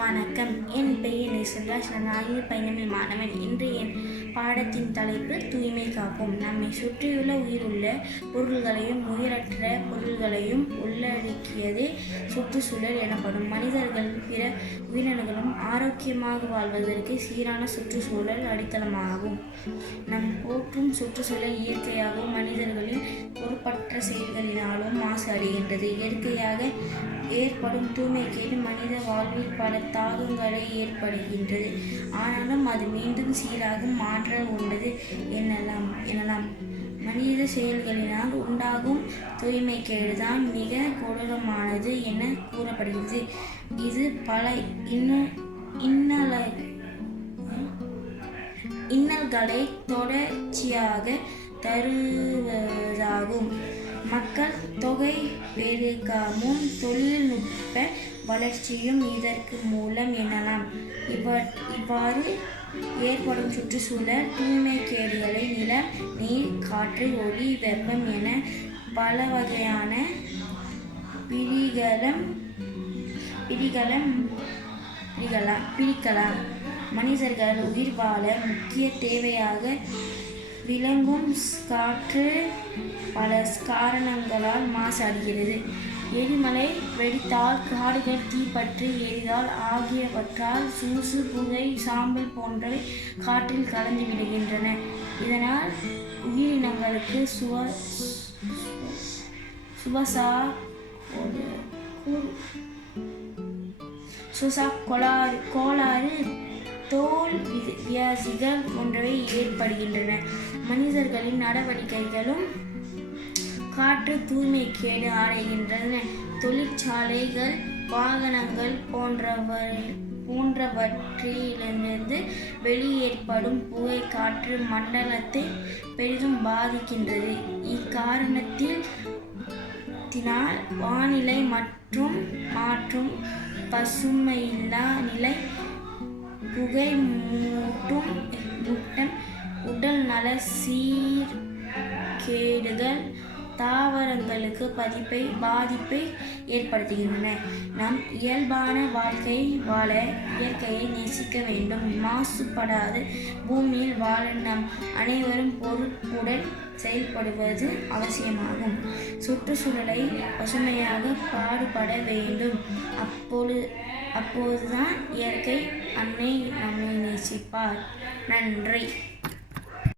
வணக்கம். என் பெயர் நேசராஜ். நான் 5 பயணமில் மாணவன். இன்று என் பாடத்தின் தலைப்பு தூய்மை காப்போம். நம்மை சுற்றியுள்ள உயிருள்ள பொருள்களையும் உயிரற்ற பொருள்களையும் உள்ளடக்கியதே சுற்றுச்சூழல் எனப்படும். மனிதர்கள் பிற உயிரினங்களும் ஆரோக்கியமாக வாழ்வதற்கு சீரான சுற்றுச்சூழல் அடித்தளமாகும். நம் போற்றும் சுற்றுச்சூழல் இயற்கையாகவும் மனிதர்களின் பொறுப்பற்ற செயல்களினாலும் மாசு அடைகின்றது. இயற்கையாக ஏற்படும் தூய்மைக்கேடு மனித வாழ்வில் பல தாக்கங்களை ஏற்படுகின்றது. ஆனாலும் அது மீண்டும் சீராக மாற்ற உண்டது எனலாம். மனித செயல்களினால் உண்டாகும் தூய்மைக்கேடுதான் மிக கொடூரமானது என கூறப்படுகிறது. இது பல இன்னல்களை தொடர்ச்சியாக தருவதாகும். மக்கள் தொகை பெருக்கமும் தொழில்நுட்ப வளர்ச்சியும் இதற்கு மூலம் எனலாம். இவ்வாறு ஏற்படும் சுற்றுச்சூழல் தூய்மைக்கேடுகளை நிலம், நீர், காற்று, ஒளி, வெப்பம் என பல வகையான பிரிக்கலாம். மனிதர்கள் உயிர் வாழ முக்கிய தேவையாக விளங்கும் காற்று பல காரணங்களால் மாசு அடைகிறது. எரிமலை வெடித்தால், காடுகள் தீப்பற்றி எரிதால் ஆகியவற்றால் தூசு, புகை, சாம்பல் போன்றவை காற்றில் கலந்து விடுகின்றன. இதனால் உயிரினங்களுக்கு கோளாறு, தோல் வியாதிகள் போன்றவை ஏற்படுகின்றன. மனிதர்களின் நடவடிக்கைகளும் காற்று தூய்மைக்கேடு அடைகின்றன. தொழிற்சாலைகள், வாகனங்கள் போன்றவற்றிலிருந்து வெளியேற்படும் புகை காற்று மண்டலத்தை பெரிதும் பாதிக்கின்றது. இக்காரணத்தினால் வானிலை மாற்றும், பசுமையில்லா நிலை, புகை மூட்டம், உடல் நல சீர்கேடுகள் தாவரங்களுக்கு பாதிப்பை ஏற்படுத்துகின்றன. நம் இயல்பான வாழ்க்கை வாழ இயற்கையை நேசிக்க வேண்டும். மாசுபடாத பூமியில் வாழ நம் அனைவரும் பொறுப்புடன் செயல்படுவது அவசியமாகும். சுற்றுச்சூழலை பசுமையாக பாடுபட வேண்டும். அப்போதுதான் இயற்கை நம்மை நேசிப்பார். நன்றி.